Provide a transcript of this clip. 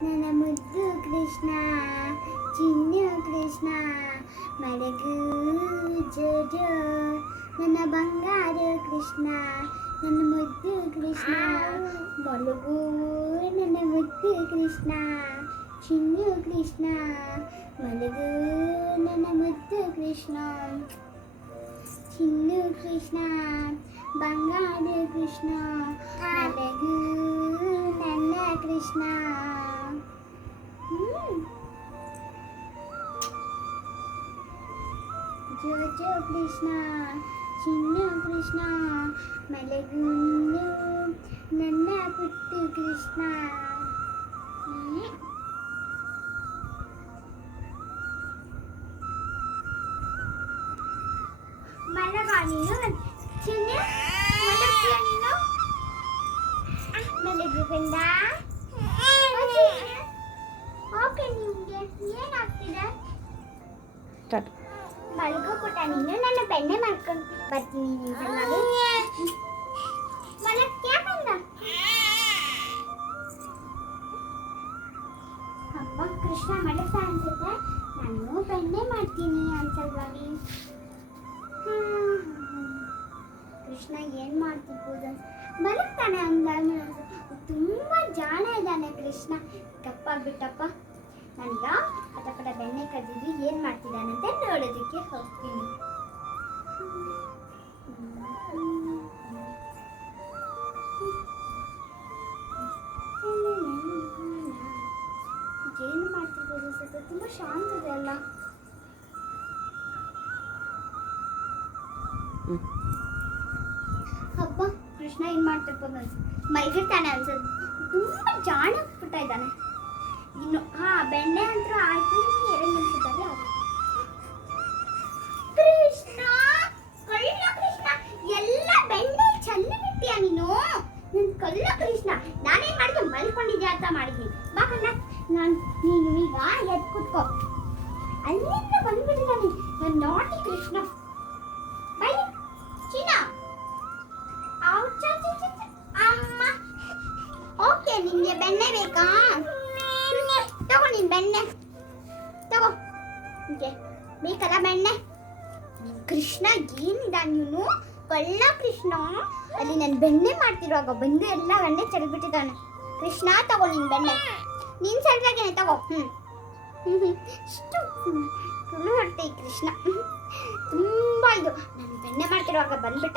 ನನ್ನ ಮುದ್ದು ಕೃಷ್ಣ ಚಿನ್ನು ಕೃಷ್ಣ ಮಲಗು ಜೋಜೋ ನನ್ನ ಬಂಗಾರ ಕೃಷ್ಣ ನನ್ನ ಮುದ್ದು ಕೃಷ್ಣ ಮಲಗು ನನ್ನ ಮುದ್ದು ಕೃಷ್ಣ ಚಿನ್ನು ಕೃಷ್ಣ ಮಲಗು ನನ್ನ ಮುದ್ದು ಕೃಷ್ಣ ಚಿನ್ನು ಕೃಷ್ಣ ಬಂಗಾರ ಕೃಷ್ಣ ಮಲಗು ನನ್ನ ಕೃಷ್ಣ ಜೋಜೋ ಕೃಷ್ಣ ಚಿನ್ನು ಕೃಷ್ಣ ಮಲಗು ನನ್ನ ಪುಟ್ಟು ಕೃಷ್ಣ ಮಲಗ ನೀನು ಚಿನ್ನು ಮಲಗ್ತೀಯ ನೀನು ಮಲಗು ಕಂದ ಓಕೆ ನಿಮಗೆ ಏನಾಗ್ತಿದೆ ಮಲಗು ಪುಟ್ಟ ನೀನು ನನ್ನ ಬೆಣ್ಣೆ ಮಾಡ್ಕೊಂಡು ಬರ್ತೀನಿ ಮಲಗ್ತೀಯ ಕಂದ ಅಪ್ಪ ಕೃಷ್ಣ ಮಲಗ್ತಾ ಅನ್ಸುತ್ತೆ ನಾನು ಬೆಣ್ಣೆ ಮಾಡ್ತೀನಿ ಅನ್ಸಲ್ವಾಗಿ ಕೃಷ್ಣ ಏನ್ ಮಾಡ್ತಿರ್ಬೋದು ಮಲಗ್ತಾನೆ ಅಂದಾಗ ತುಂಬ ಜಾಣ ಇದ್ದಾನೆ ಕೃಷ್ಣ ಕಪ್ಪಾಗ್ಬಿಟ್ಟಪ್ಪ ನನಗ ಅಟಪಟ ಬೆಣ್ಣೆ ಕದ್ದಿದ್ದು ಏನು ಮಾಡ್ತಿದ್ದಾನಂತೆ ನೋಡೋದಕ್ಕೆ ಹೋಗ್ತೀನಿ ಏನು ಮಾಡ್ತಿರ್ಬೋದು ಸ್ವಲ್ಪ ತುಂಬ ಶಾಂತ ಇದೆ ಅಲ್ಲ ಹಬ್ಬ ಕೃಷ್ಣ ಏನು ಮಾಡ್ತಿರ್ಬೋದು ಮಲಗಿರ್ತಾನೆ ಅನ್ಸೋದು ತುಂಬ ಜಾಣ ಪುಟ್ಟ ಇದ್ದಾನೆ ಇನ್ನು ಬೆಣ್ಣೆ ಅಂತೂ ಆಯ್ತು 2 ನಿಮಿಷದಲ್ಲಿ ಕೃಷ್ಣ ಕಳ್ಳ ಕೃಷ್ಣ ಎಲ್ಲ ಬೆಣ್ಣೆ ಚೆಲ್ಲಿ ಬಿಟ್ಟಿಯ ನೀನು ಕಳ್ಳ ಕೃಷ್ಣ ನಾನೇನ್ ಮಾಡಿದೆ ಮಲ್ಕೊಂಡಿದ್ಯಾ ಅಂತ ಮಾಡಿದ್ದೀನಿ ಬಾ ಕಣ್ಣ ನೀನು ಈಗ ಎದ್ದು ಕೂತ್ಕೋ ಅಲ್ಲಿಂದ ಬಂದ್ಬಿಟ್ಟಿದ್ದಾನೆ ನನ್ನ ನಾಟಿ ಕೃಷ್ಣ ಬೈ ಚೀನಾ ಅಮ್ಮ ಓಕೆ ನಿಮಗೆ ಬೆಣ್ಣೆ ಬೇಕಾ ತಗೋ ನೀನು ಬೆಣ್ಣೆ ತಗೋ ಓಕೆ ಬೇಕಲ್ಲ ಬೆಣ್ಣೆ ಕೃಷ್ಣ ಏನಿದ ನೀನು ಕಳ್ಳ ಕೃಷ್ಣ ಅಲ್ಲಿ ನಾನು ಬೆಣ್ಣೆ ಮಾಡ್ತಿರುವಾಗ ಬಂದು ಎಲ್ಲ ಬೆಣ್ಣೆ ಚೆಲ್ಬಿಟ್ಟಿದ್ದಾನೆ ಕೃಷ್ಣ ತಗೋ ನೀನು ಬೆಣ್ಣೆ ನೀನು ಸರಿಯಾಗೇನೆ ತಗೋ ಇಷ್ಟು ಸುಳ್ಳು ಹೊರಟೆ ಕೃಷ್ಣ ತುಂಬ ಇದು ನಾನು ಬೆಣ್ಣೆ ಮಾಡ್ತಿರುವಾಗ ಬಂದ್ಬಿಟ್ಟ